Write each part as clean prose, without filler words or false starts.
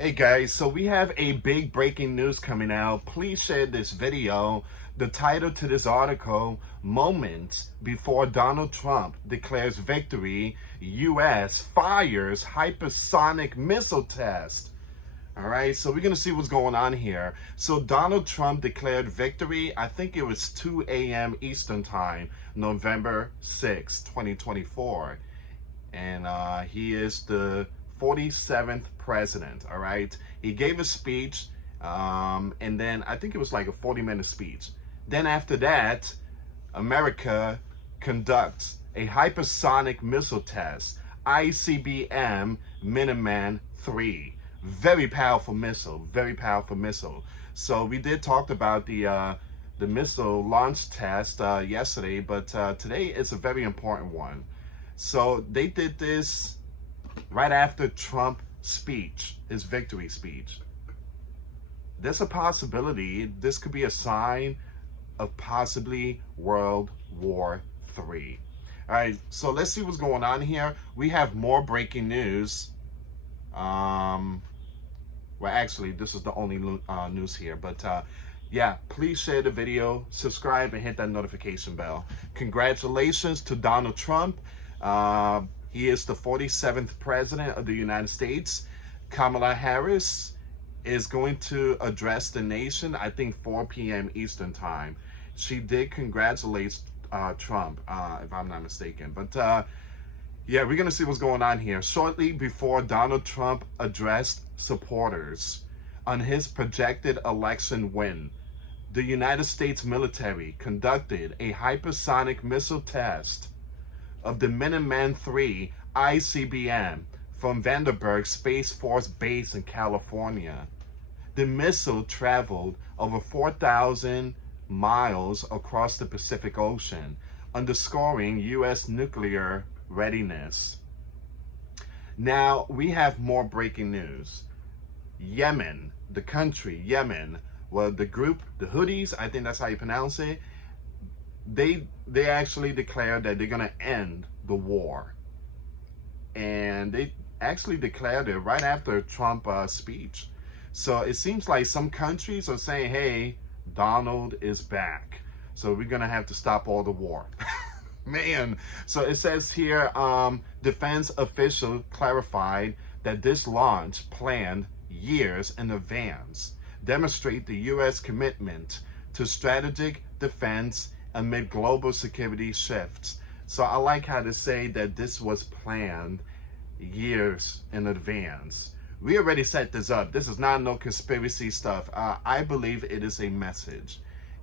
Hey guys, so we have a big breaking news coming out. Please share this video. The title to this article, Moments Before Donald Trump Declares Victory, US Fires Hypersonic Missile Test. All right, so we're going to see what's going on here. So Donald Trump declared victory, I think it was 2 a.m. Eastern Time, November 6, 2024. And he is the 47th president. All right, he gave a speech, and then I think it was like a 40-minute speech. Then after that, America conducts a hypersonic missile test, ICBM Minuteman 3. Very powerful missile, very powerful missile. So we did talk about the missile launch test yesterday, but today is a very important one. So they did this right after Trump's speech, his victory speech. There's a possibility this could be a sign of possibly World War III. All right, so let's see what's going on here. We have more breaking news. Well, actually, this is the only news here, but yeah, please share the video, subscribe, and hit that notification bell. Congratulations to Donald Trump. He is the 47th president of the United States. Kamala Harris is going to address the nation, I think 4 p.m. Eastern Time. She did congratulate Trump, if I'm not mistaken. But yeah, we're going to see what's going on here. Shortly before Donald Trump addressed supporters on his projected election win, the United States military conducted a hypersonic missile test of the Minuteman 3 ICBM from Vandenberg Space Force Base in California. The missile traveled over 4,000 miles across the Pacific Ocean, underscoring U.S. nuclear readiness. Now, we have more breaking news. Yemen, the country, Yemen, well, the group, the Houthis, I think that's how you pronounce it, they actually declared that they're going to end the war. And they actually declared it right after Trump's speech. So it seems like some countries are saying, hey, Donald is back, so we're going to have to stop all the war. Man, so it says here, defense official clarified that this launch, planned years in advance, demonstrate the U.S. commitment to strategic defense amid global security shifts. So I like how to say that this was planned years in advance. We already set this up. This is not no conspiracy stuff. I believe it is a message.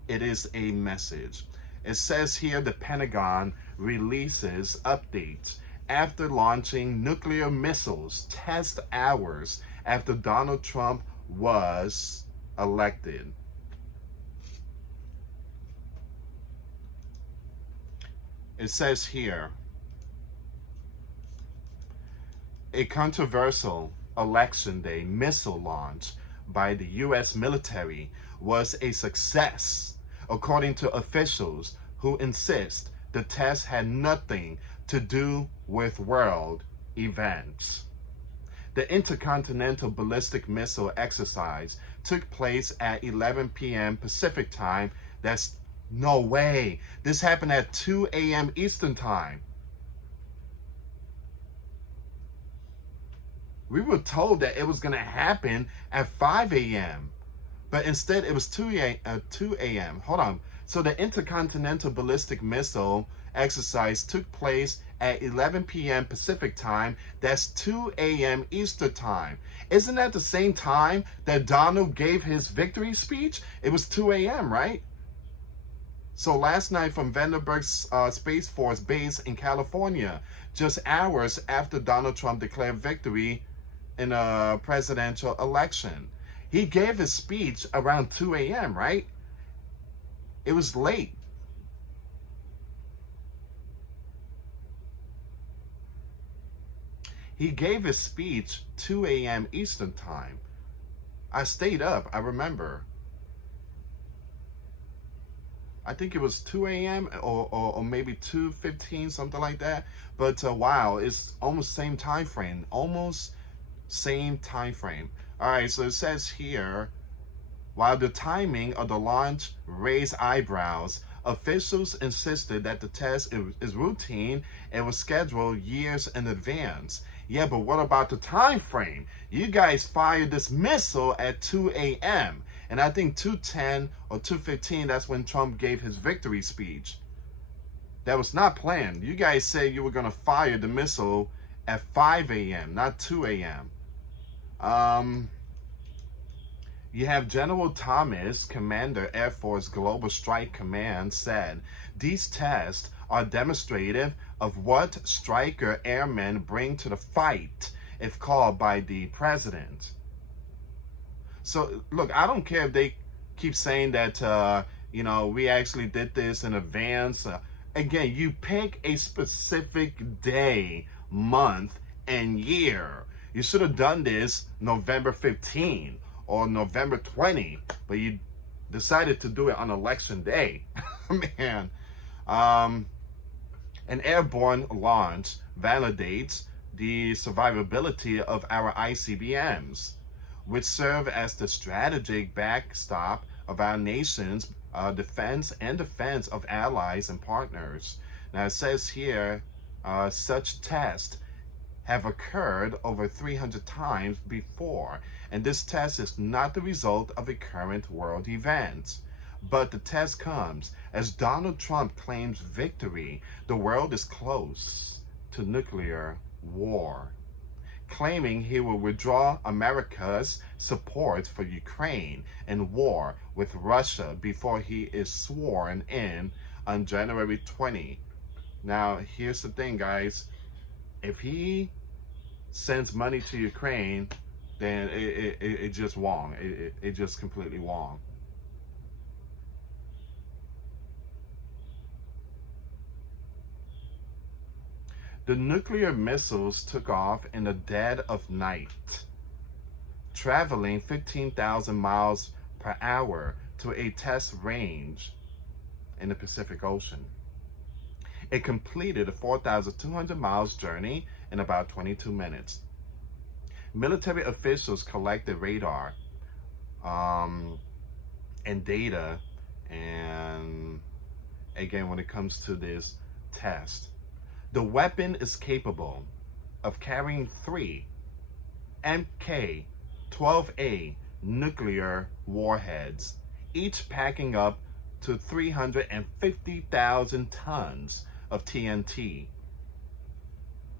It is a message. It says here the Pentagon releases updates after launching nuclear missiles test hours after Donald Trump was elected. It says here, a controversial election day missile launch by the U.S. military was a success, according to officials who insist the test had nothing to do with world events. The intercontinental ballistic missile exercise took place at 11 p.m. Pacific time. That's no way. This happened at 2 a.m. Eastern Time. We were told that it was going to happen at 5 a.m. But instead it was 2 a.m. Hold on. So the intercontinental ballistic missile exercise took place at 11 p.m. Pacific time. That's 2 a.m. Eastern Time. Isn't that the same time that Donald gave his victory speech? It was 2 a.m., right? So last night from Vandenberg Space Force Base in California, just hours after Donald Trump declared victory in a presidential election. He gave his speech around 2 a.m., right? It was late. He gave his speech 2 a.m. Eastern Time. I stayed up, I remember. I think it was 2 a.m. or maybe 2:15, something like that. But wow, it's almost same time frame. Almost same time frame. All right, so it says here, while the timing of the launch raised eyebrows, officials insisted that the test is routine and was scheduled years in advance. Yeah, but what about the time frame? You guys fired this missile at 2 a.m. And I think 2:10 or 2:15, that's when Trump gave his victory speech. That was not planned. You guys said you were going to fire the missile at 5 a.m., not 2 a.m. You have General Thomas, Commander Air Force Global Strike Command, said these tests are demonstrative of what Stryker airmen bring to the fight if called by the president. So, look, I don't care if they keep saying that, we actually did this in advance. Again, you pick a specific day, month, and year. You should have done this November 15 or November 20, but you decided to do it on election day. Man. An airborne launch validates the survivability of our ICBMs, which serve as the strategic backstop of our nation's defense and defense of allies and partners. Now it says here, such tests have occurred over 300 times before, and this test is not the result of a current world event. But the test comes as Donald Trump claims victory. The world is close to nuclear war, claiming he will withdraw America's support for Ukraine and war with Russia before he is sworn in on January 20. Now, here's the thing, guys. If he sends money to Ukraine, then it just wrong. It just completely wrong. The nuclear missiles took off in the dead of night, traveling 15,000 miles per hour to a test range in the Pacific Ocean. It completed a 4,200 miles journey in about 22 minutes. Military officials collected radar and data, and again, when it comes to this test, the weapon is capable of carrying 3 Mk-12A nuclear warheads, each packing up to 350,000 tons of TNT.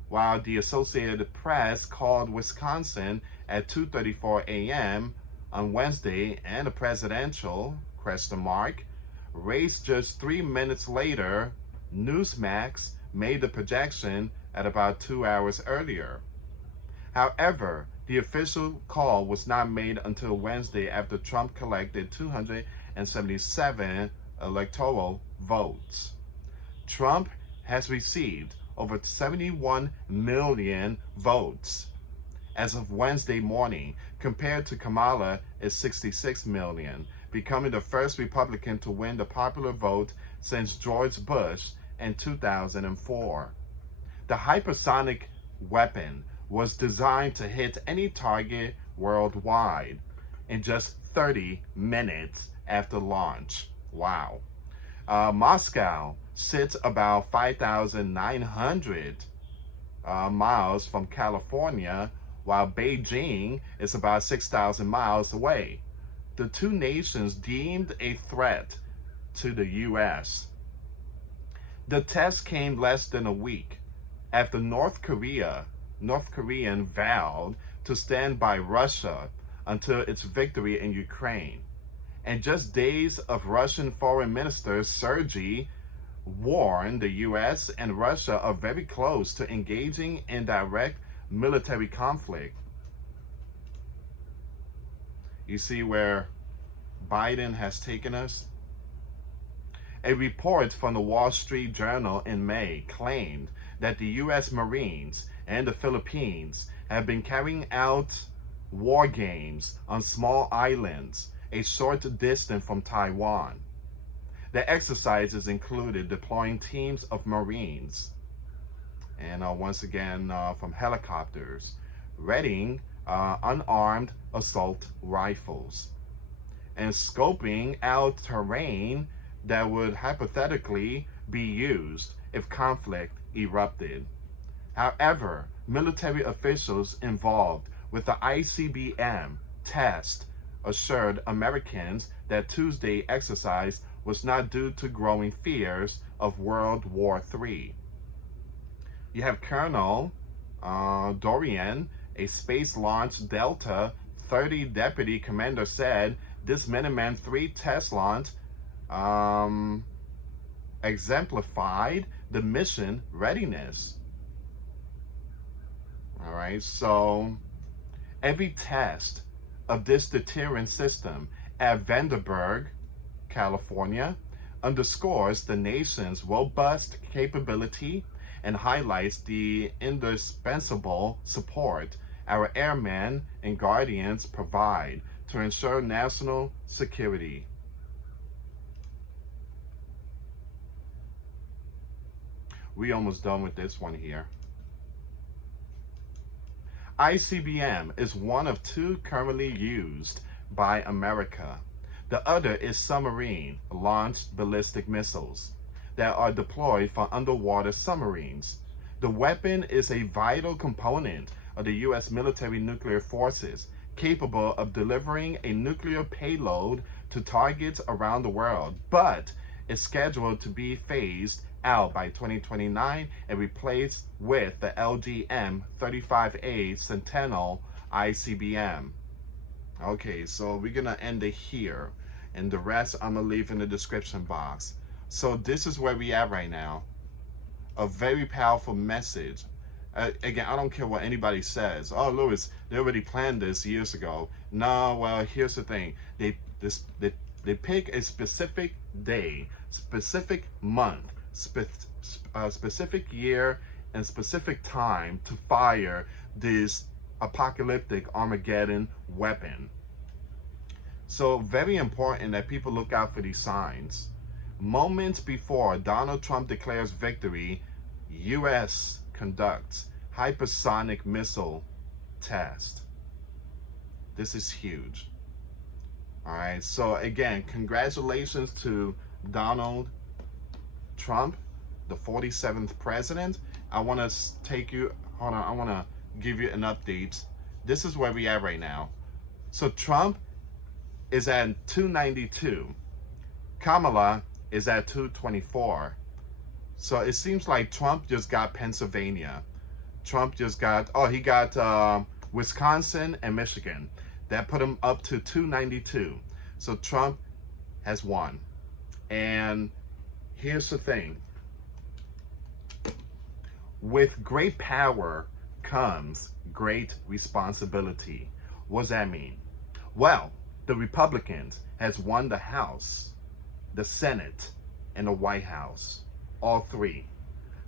While the Associated Press called Wisconsin at 2:34 a.m. on Wednesday and a presidential ? Race just 3 minutes later, Newsmax made the projection at about 2 hours earlier. However, the official call was not made until Wednesday after Trump collected 277 electoral votes. Trump has received over 71 million votes as of Wednesday morning, compared to Kamala is 66 million, becoming the first Republican to win the popular vote since George Bush in 2004. The hypersonic weapon was designed to hit any target worldwide in just 30 minutes after launch. Wow. Moscow sits about 5,900 miles from California, while Beijing is about 6,000 miles away. The two nations deemed a threat to the U.S. The test came less than a week after North Korean vowed to stand by Russia until its victory in Ukraine. And just days of Russian Foreign Minister Sergei warned the U.S. and Russia are very close to engaging in direct military conflict. You see where Biden has taken us? A report from the Wall Street Journal in May claimed that the U.S. Marines and the Philippines have been carrying out war games on small islands a short distance from Taiwan. The exercises included deploying teams of Marines and once again from helicopters, readying unarmed assault rifles and scoping out terrain that would hypothetically be used if conflict erupted. However, military officials involved with the ICBM test assured Americans that Tuesday exercise was not due to growing fears of World War III. You have Colonel Dorian, a Space Launch Delta 30 deputy commander, said this Minuteman III test launch exemplified the mission readiness. All right, so every test of this deterrent system at Vandenberg, California, underscores the nation's robust capability and highlights the indispensable support our airmen and guardians provide to ensure national security. We almost done with this one here. ICBM is one of two currently used by America. The other is submarine-launched ballistic missiles that are deployed for underwater submarines. The weapon is a vital component of the U.S. military nuclear forces, capable of delivering a nuclear payload to targets around the world, but is scheduled to be phased out by 2029 and replaced with the LGM-35A Sentinel ICBM. Okay, so we're gonna end it here, and the rest I'm gonna leave in the description box. So this is where we at right now. A very powerful message. Again, I don't care what anybody says. Oh, Louis, they already planned this years ago. No, well, here's the thing. They pick a specific day, specific month, specific year, and specific time to fire this apocalyptic Armageddon weapon. So very important that people look out for these signs. Moments before Donald Trump declares victory, US conducts hypersonic missile test. This is huge. All right, so again, congratulations to Donald Trump, the 47th president. I want to take you, hold on, I want to give you an update. This is where we are right now. So Trump is at 292. Kamala is at 224. So it seems like Trump just got Pennsylvania. Trump just got, he got Wisconsin and Michigan. That put him up to 292. So Trump has won. And here's the thing. With great power comes great responsibility. What does that mean? Well, the Republicans has won the House, the Senate, and the White House. All three.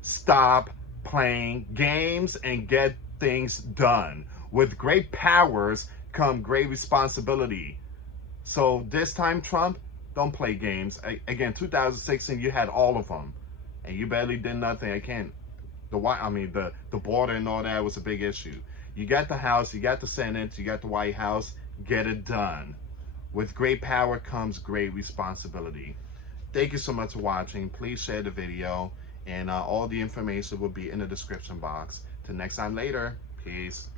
Stop playing games and get things done. With great powers come great responsibility. So this time, Trump, don't play games. Again, 2016, you had all of them, and you barely did nothing. The border and all that was a big issue. You got the House, you got the Senate, you got the White House. Get it done. With great power comes great responsibility. Thank you so much for watching. Please share the video, and all the information will be in the description box. Till next time later, peace.